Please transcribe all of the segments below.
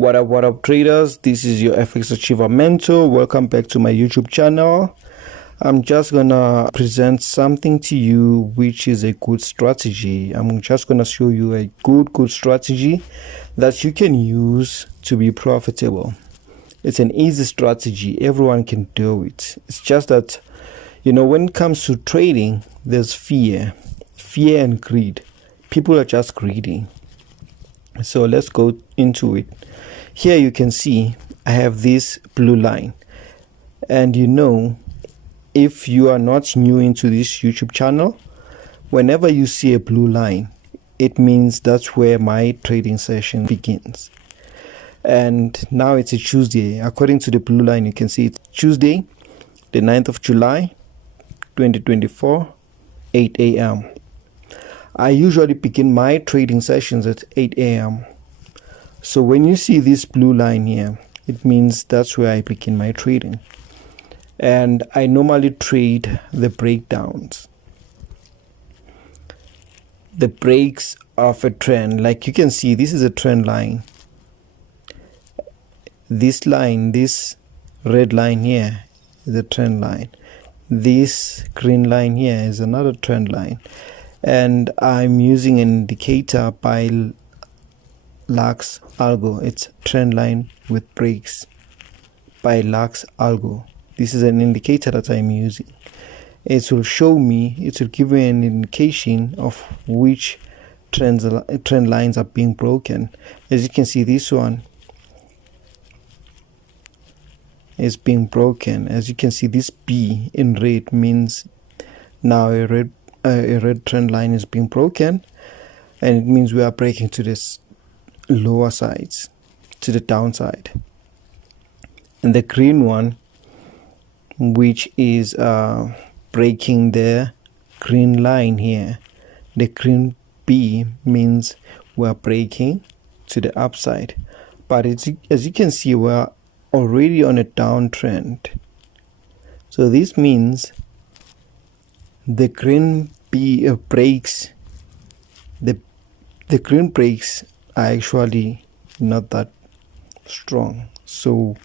What up traders, this is your FX Achiever mentor. Welcome back to my YouTube channel. I'm just gonna present something to you which is a good strategy. I'm just gonna show you a good strategy that you can use to be profitable. It's an easy strategy, everyone can do it. It's just that, when it comes to trading, there's fear and greed. People are just greedy. So let's go into it. Here you can see I have this blue line, and if you are not new into this YouTube channel, whenever you see a blue line, it means that's where my trading session begins. And now it's a Tuesday. According to the blue line, you can see it's Tuesday, the 9th of July 2024, 8 a.m. I usually begin my trading sessions at 8 a.m. So when you see this blue line here, it means that's where I begin my trading. And I normally trade the breakdowns, the breaks of a trend. Like you can see, this is a trend line. This line, this red line here is a trend line. This green line here is another trend line. And I'm using an indicator by Lux Algo. It's trend line with breaks by Lux Algo. This is an indicator that I'm using. It will show me, it will give me an indication of which trend lines are being broken. As you can see, this one is being broken. As you can see, this B in red means now a red trend line is being broken, and it means we are breaking to this lower sides, to the downside. And the green one, which is breaking the green line here, the green B means we're breaking to the upside. But as you can see, we're already on a downtrend. So this means the green B breaks, the green breaks are actually not that strong. So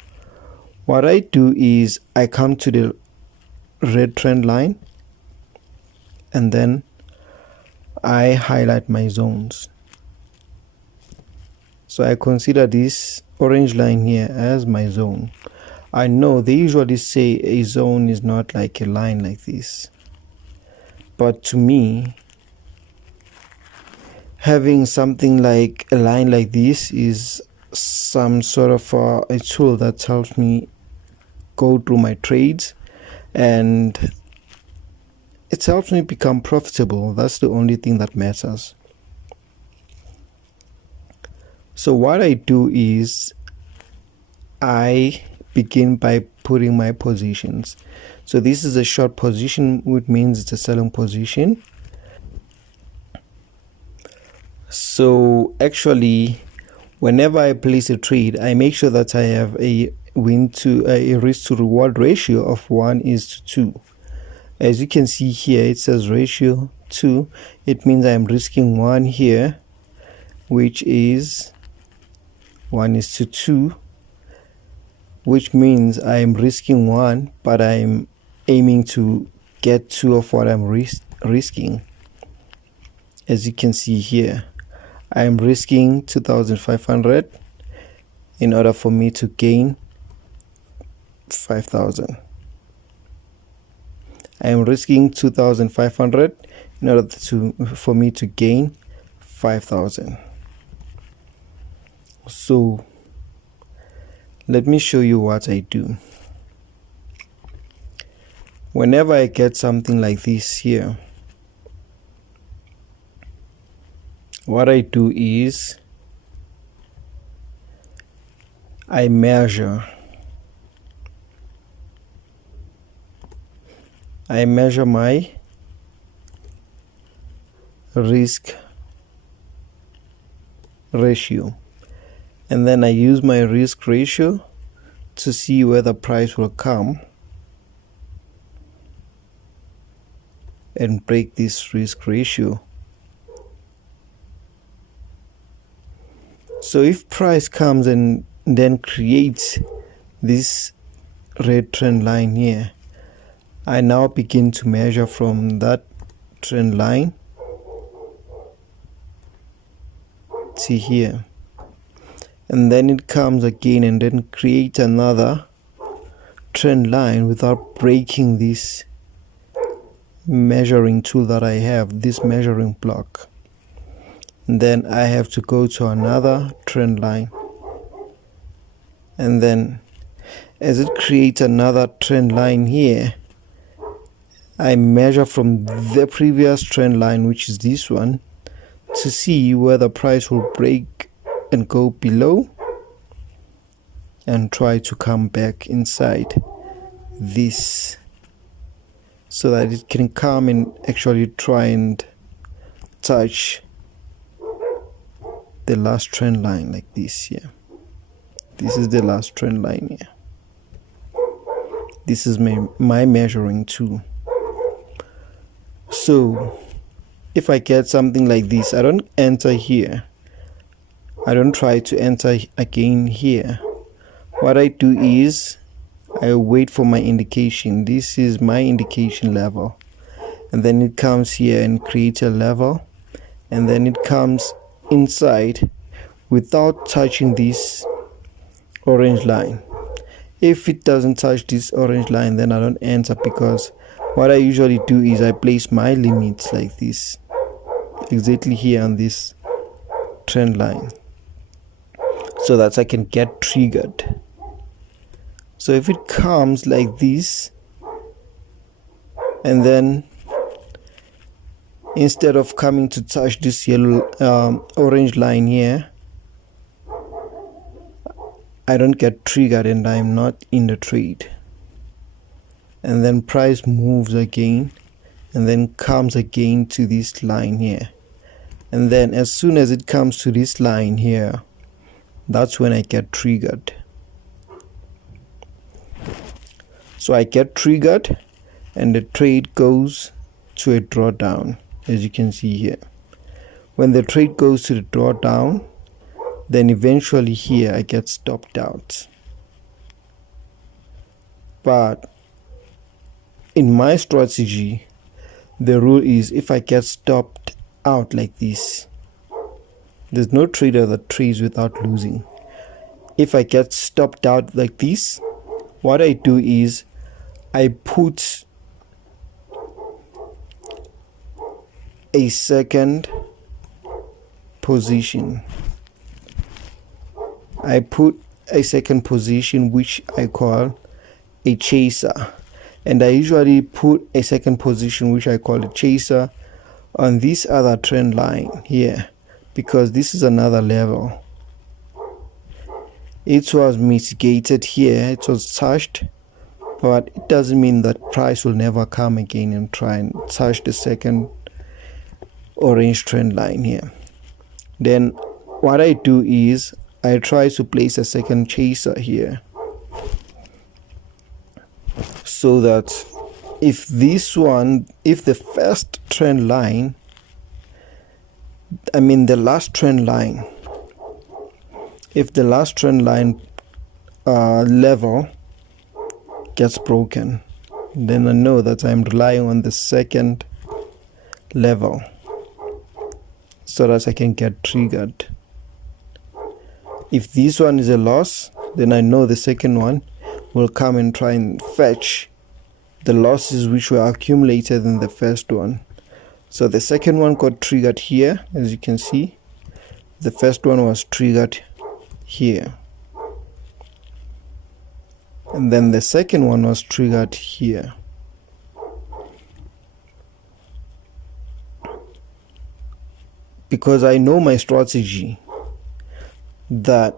what I do is I come to the red trend line, and then I highlight my zones. So I consider this orange line here as my zone. I know they usually say a zone is not like a line like this, but to me, having something like a line like this is some sort of a tool that helps me go through my trades, and it helps me become profitable. That's the only thing that matters. So what I do is I begin by putting my positions. So this is a short position, which means it's a selling position. So actually, whenever I place a trade, I make sure that I have a risk to reward ratio of 1:2. As you can see here, it says ratio 2. It means I'm risking 1 here, which is 1:2, which means I'm risking 1, but I'm aiming to get 2 of what I'm risking. As you can see here, I'm risking 2,500 in order for me to gain 5,000. I am risking 2,500 in order for me to gain 5,000. So let me show you what I do. Whenever I get something like this here, what I do is I measure my risk ratio, and then I use my risk ratio to see where the price will come and break this risk ratio. So if price comes and then creates this red trend line here, I now begin to measure from that trend line to here, and then it comes again and then create another trend line without breaking this measuring tool that I have, this measuring block. And then I have to go to another trend line, and then as it creates another trend line here, I measure from the previous trend line, which is this one, to see where the price will break and go below and try to come back inside this, so that it can come and actually try and touch the last trend line like this here. This is the last trend line here. This is my measuring tool. So if I get something like this, I don't enter here. I don't try to enter again here. What I do is I wait for my indication. This is my indication level, and then it comes here and creates a level, and then it comes inside without touching this orange line. If it doesn't touch this orange line, then I don't enter, because what I usually do is I place my limits like this, exactly here on this trend line, so that I can get triggered. So if it comes like this, and then instead of coming to touch this yellow orange line here, I don't get triggered and I'm not in the trade. And then price moves again and then comes again to this line here. And then as soon as it comes to this line here, that's when I get triggered. So I get triggered and the trade goes to a drawdown, as you can see here. When the trade goes to the drawdown, then eventually here I get stopped out. But in my strategy, the rule is if I get stopped out like this, there's no trader that trades without losing. If I get stopped out like this, what I do is I put a second position. I put a second position which I call a chaser, and I usually put a second position which I call a chaser on this other trend line here, because this is another level. It was mitigated here, it was touched, but it doesn't mean that price will never come again and try and touch the second orange trend line here. Then what I do is I try to place a second chaser here, so that if the first trend line, the last trend line, if the last trend line level gets broken, then I know that I'm relying on the second level so that I can get triggered. If this one is a loss, then I know the second one will come and try and fetch the losses which were accumulated in the first one. So the second one got triggered here, as you can see. The first one was triggered here, and then the second one was triggered here. Because I know my strategy that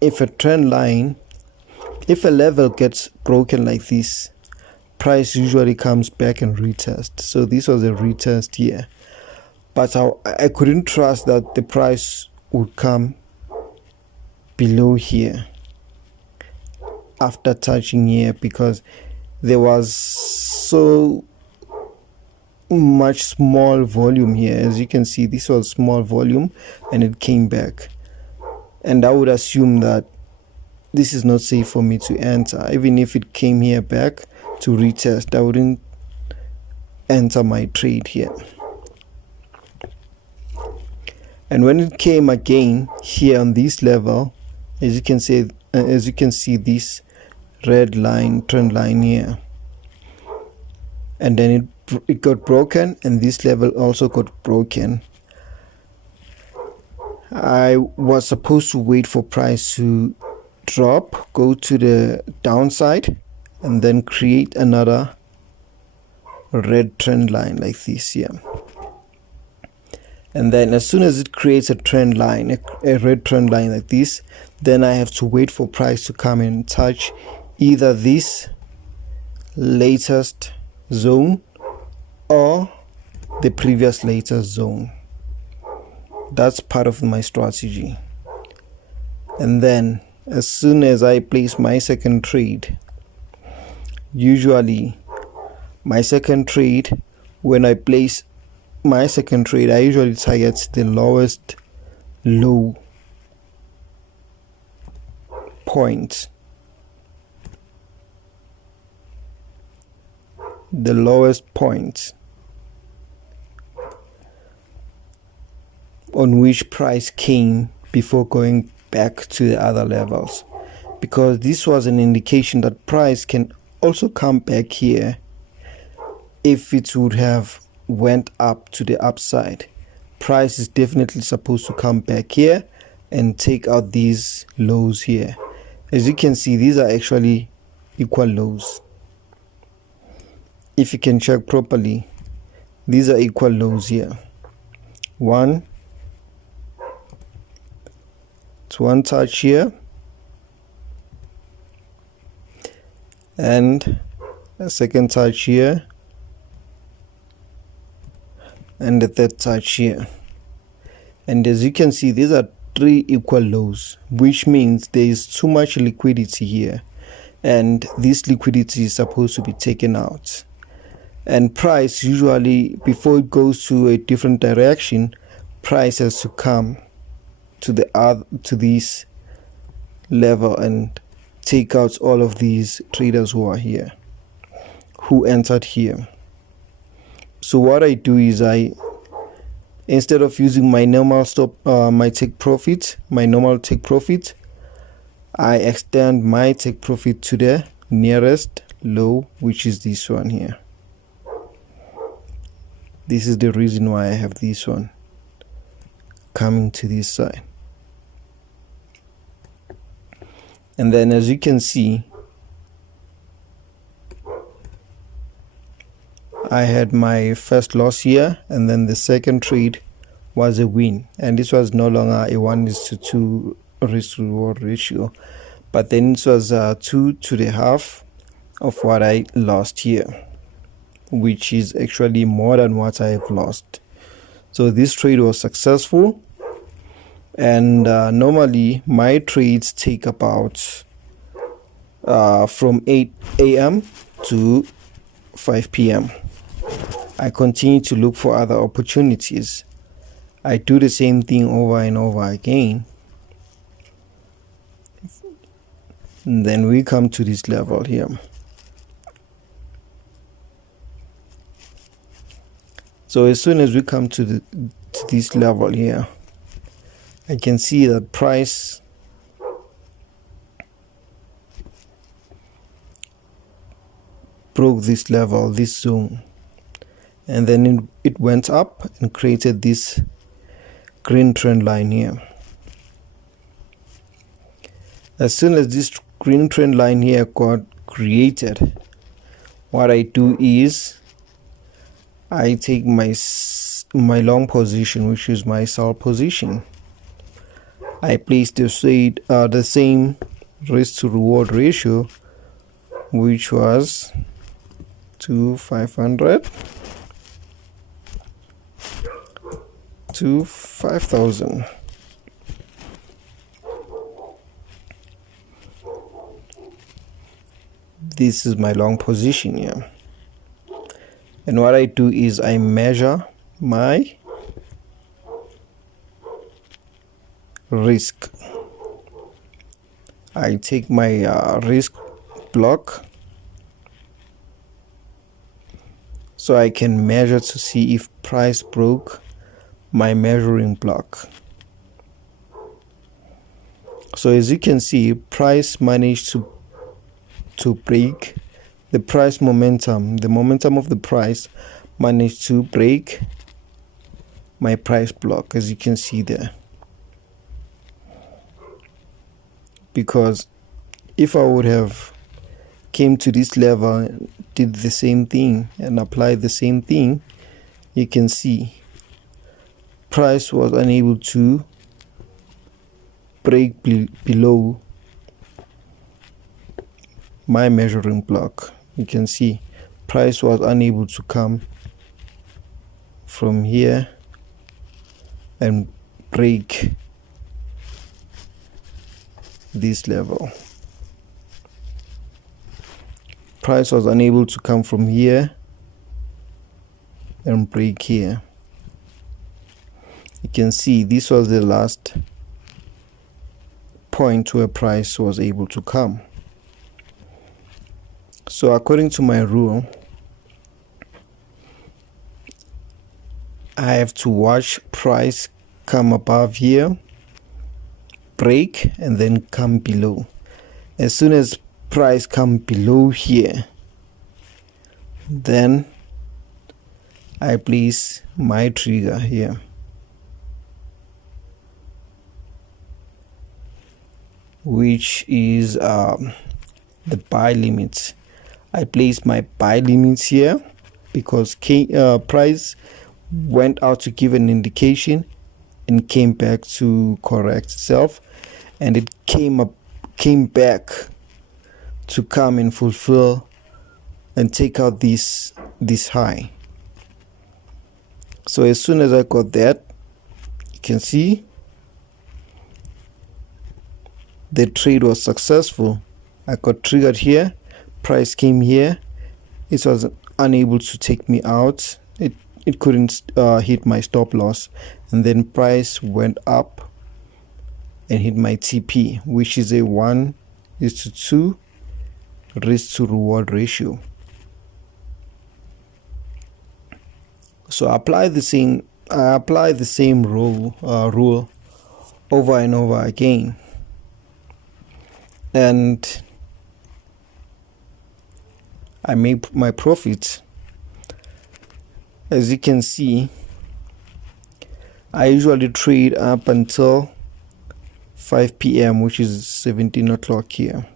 if a level gets broken like this, price usually comes back and retest. So this was a retest here, but I couldn't trust that the price would come below here after touching here, because there was so much small volume here. As you can see, this was small volume and it came back. and I would assume that this is not safe for me to enter. Even if it came here back to retest, I wouldn't enter my trade here. And when it came again here on this level, as you can see this red line, trend line here, and then it got broken, and this level also got broken. I was supposed to wait for price to drop, go to the downside, and then create another red trend line like this here. And then as soon as it creates a trend line, a red trend line like this, then I have to wait for price to come and touch either this latest zone or the previous latest zone. That's part of my strategy. And then as soon as I place my second trade, usually my second trade, when I place my second trade, I usually target the lowest low point, the lowest point on which price came before going back to the other levels, because this was an indication that price can also come back here if it would have went up to the upside. Price is definitely supposed to come back here and take out these lows here. As you can see, these are actually equal lows. If you can check properly, these are equal lows here. One touch here, and a second touch here, and the third touch here. And as you can see, these are three equal lows, which means there is too much liquidity here, and this liquidity is supposed to be taken out. And price, usually before it goes to a different direction, price has to come to this level and take out all of these traders who are here, who entered here. So what I do is, instead of using my normal my take profit, I extend my take profit to the nearest low, which is this one here. This is the reason why I have this one coming to this side. And then as you can see, I had my first loss here, and then the second trade was a win, and this was no longer a 1:2 risk to reward ratio, but then it was 2 to the half of what I lost here, which is actually more than what I have lost. So this trade was successful, and normally my trades take about from 8 a.m. to 5 p.m. I continue to look for other opportunities. I do the same thing over and over again. And then we come to this level here. So as soon as we come to this level here, I can see that price broke this level, this zone, and then it went up and created this green trend line here. As soon as this green trend line here got created, what I do is I take my long position, which is my sell position. I place the same risk to reward ratio, which was to 500 to 5,000. This is my long position here. And what I do is I measure my risk. I take my risk block so I can measure to see if price broke my measuring block. So as you can see, price managed to break the price momentum. The momentum of the price managed to break my price block, as you can see there. Because if I would have came to this level, did the same thing and applied the same thing, you can see price was unable to break below my measuring block. You can see price was unable to come from here and break this level. Price was unable to come from here and break here. You can see this was the last point where price was able to come. So according to my rule, I have to watch price come above here, break, and then come below. As soon as price come below here, then I place my trigger here. Which is the buy limits. I place my buy limits here because price went out to give an indication and came back to correct itself, and it came back to come and fulfill and take out this high. So as soon as I got that, you can see the trade was successful. I got triggered here, price came here, it was unable to take me out, it couldn't hit my stop loss, and then price went up and hit my TP, which is a 1:2 risk to reward ratio. So I apply the same rule over and over again, and I make my profits. As you can see, I usually trade up until 5 p.m., which is 17 o'clock here.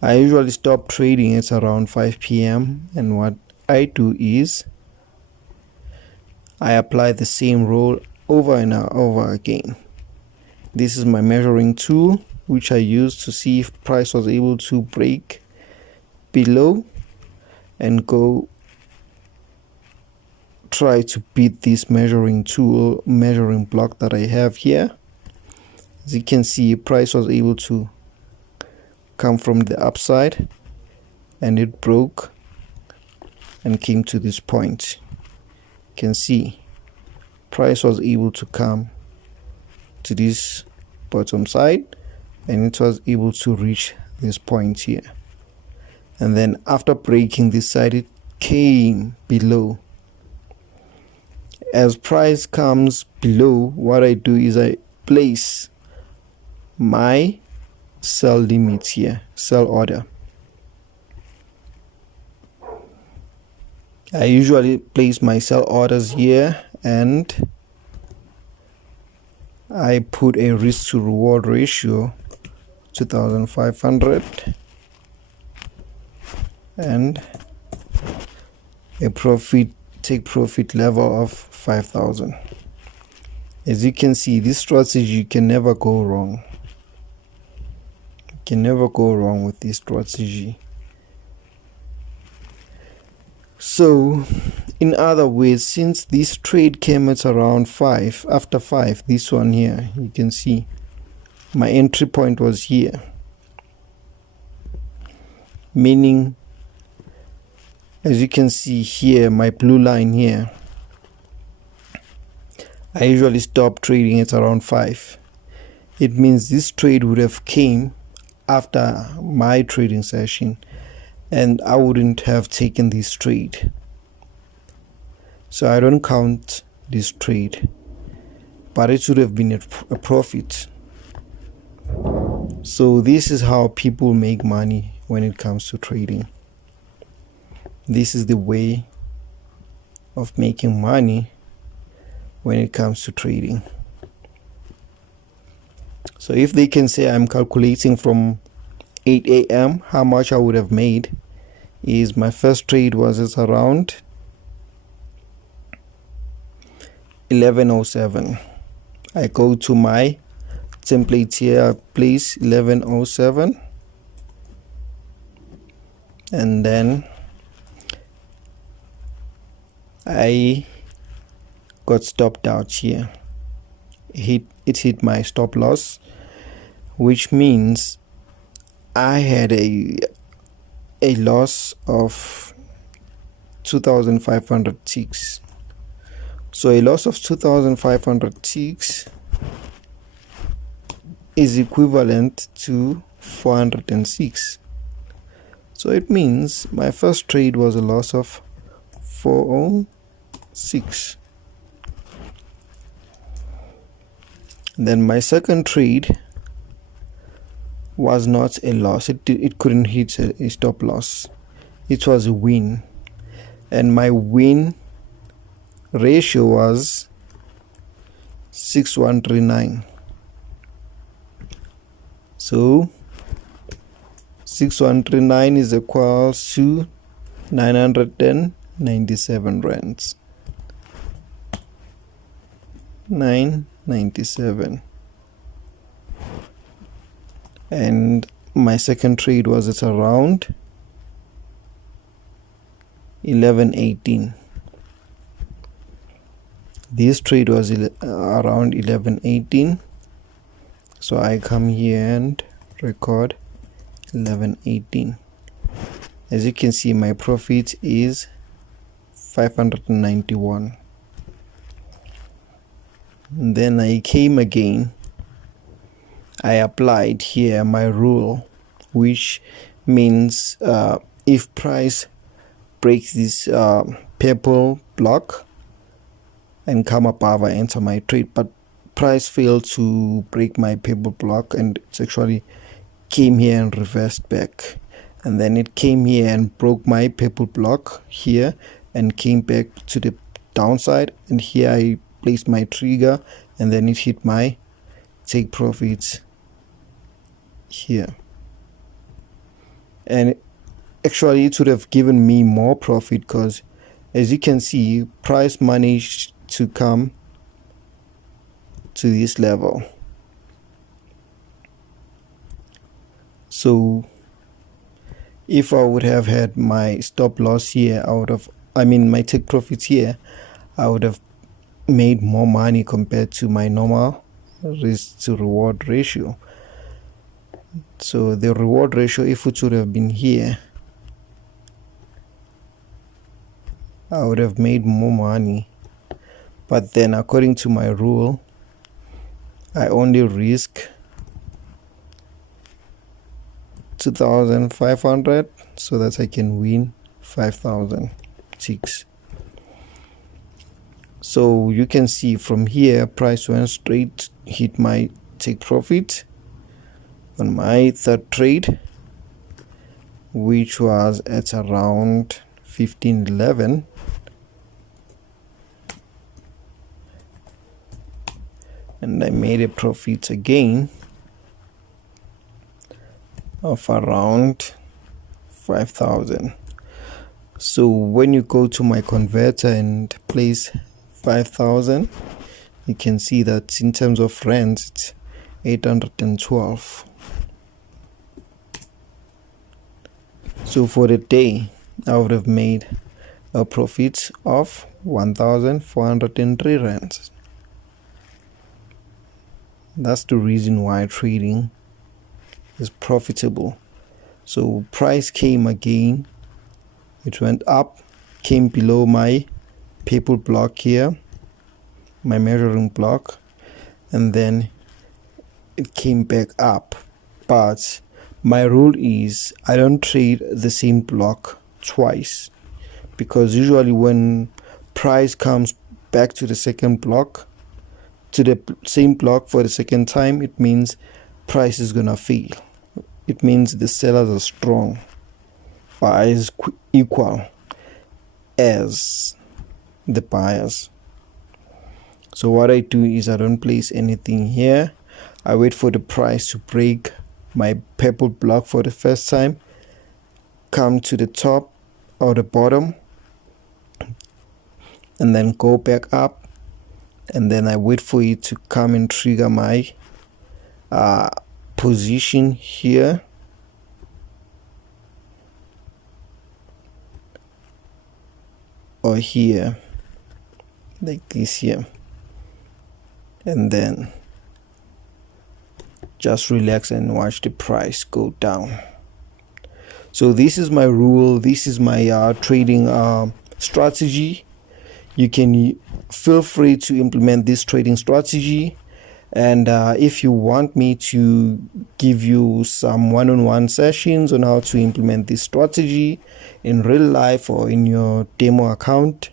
I usually stop trading at around 5 p.m. and what I do is I apply the same rule over and over again. This is my measuring tool, which I use to see if price was able to break below and go try to beat this measuring block that I have here. As you can see, price was able to come from the upside and it broke and came to this point. You can see price was able to come to this bottom side and it was able to reach this point here, and then after breaking this side it came below. As price comes below, what I do is I place my sell limits here, sell order. I usually place my sell orders here and I put a risk to reward ratio 2500 and a take profit level of 5000. As you can see, this strategy can never go wrong. You can never go wrong with this strategy. So in other words, since this trade came at around 5, after 5, this one here, you can see my entry point was here, meaning, as you can see here, my blue line here, I usually stop trading at around 5. it means this trade would have came after my trading session and I wouldn't have taken this trade. So I don't count this trade, but it should have been a profit. So this is how people make money when it comes to trading. This is the way of making money when it comes to trading. So if they can say I'm calculating from 8 a.m. how much I would have made is my first trade was at around 11:07. I go to my template here, place 11:07, and then I got stopped out here. It hit my stop loss, which means I had a loss of 2,500 ticks. So a loss of 2,500 ticks is equivalent to 406. So it means my first trade was a loss of 406. Then my second trade was not a loss. It couldn't hit a stop loss. It was a win. And my win ratio was 6139. So 6139 is equal to 997 rands. 997. And my second trade was at around 11:18. This trade was around 11:18. So I come here and record 11:18. As you can see, my profit is 591. And then I came again. I applied here my rule, which means if price breaks this purple block and come above, I enter my trade. But price failed to break my purple block, and it actually came here and reversed back. And then it came here and broke my purple block here and came back to the downside. And here I placed my trigger, and then it hit my take profits here. And actually it would have given me more profit, because as you can see, price managed to come to this level. So if I would have had my stop loss here, my take profits here, I would have made more money compared to my normal risk to reward ratio. So the reward ratio, if it would have been here, I would have made more money. But then according to my rule, I only risk 2,500 so that I can win 5,000 ticks. So you can see from here, price went straight, hit my take profit on my third trade, which was at around 1511. And I made a profit again of around 5,000. So when you go to my converter and place 5,000, you can see that in terms of rands, it's 812. So for the day, I would have made a profit of 1,403 rands. That's the reason why trading is profitable. So price came again, it went up, came below my purple block here, my measuring block, and then it came back up. But my rule is I don't trade the same block twice, because usually when price comes back to the second block, to the same block for the second time, it means price is gonna fail. It means the sellers are strong or is equal as the buyers. So what I do is I don't place anything here. I wait for the price to break my purple block for the first time, come to the top or the bottom, and then go back up, and then I wait for it to come and trigger my position here, or here, like this here, and then just relax and watch the price go down. So this is my rule, this is my trading strategy. You can feel free to implement this trading strategy, and if you want me to give you some one-on-one sessions on how to implement this strategy in real life or in your demo account,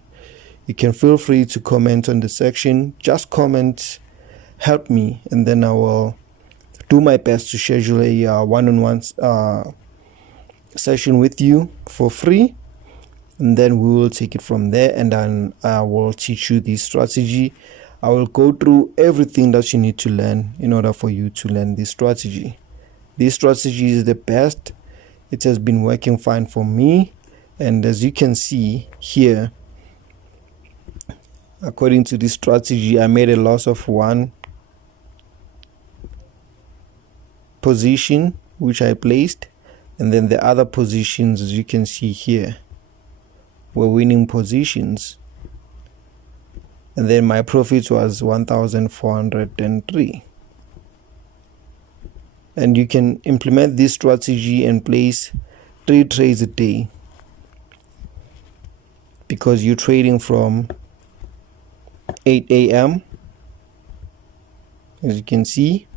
you can feel free to comment on the section. Just comment, help me, and then I will do my best to schedule a one-on-one session with you for free, and then we will take it from there, and then I will teach you this strategy. I will go through everything that you need to learn in order for you to learn this strategy. This strategy is the best. It has been working fine for me, and as you can see here, according to this strategy, I made a loss of one position which I placed, and then the other positions, as you can see here, were winning positions, and then my profit was 1,403. And you can implement this strategy and place 3 trades a day, because you're trading from 8 a.m. as you can see,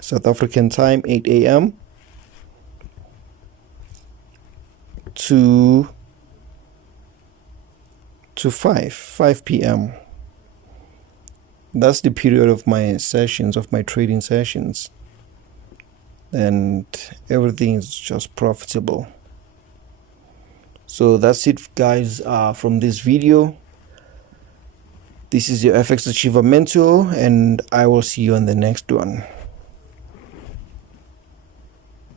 South African time, 8 a.m. to 5 p.m. That's the period of my sessions, of my trading sessions, and everything is just profitable. So that's it, guys, from this video. This is your FX Achiever Mentor, and I will see you on the next one.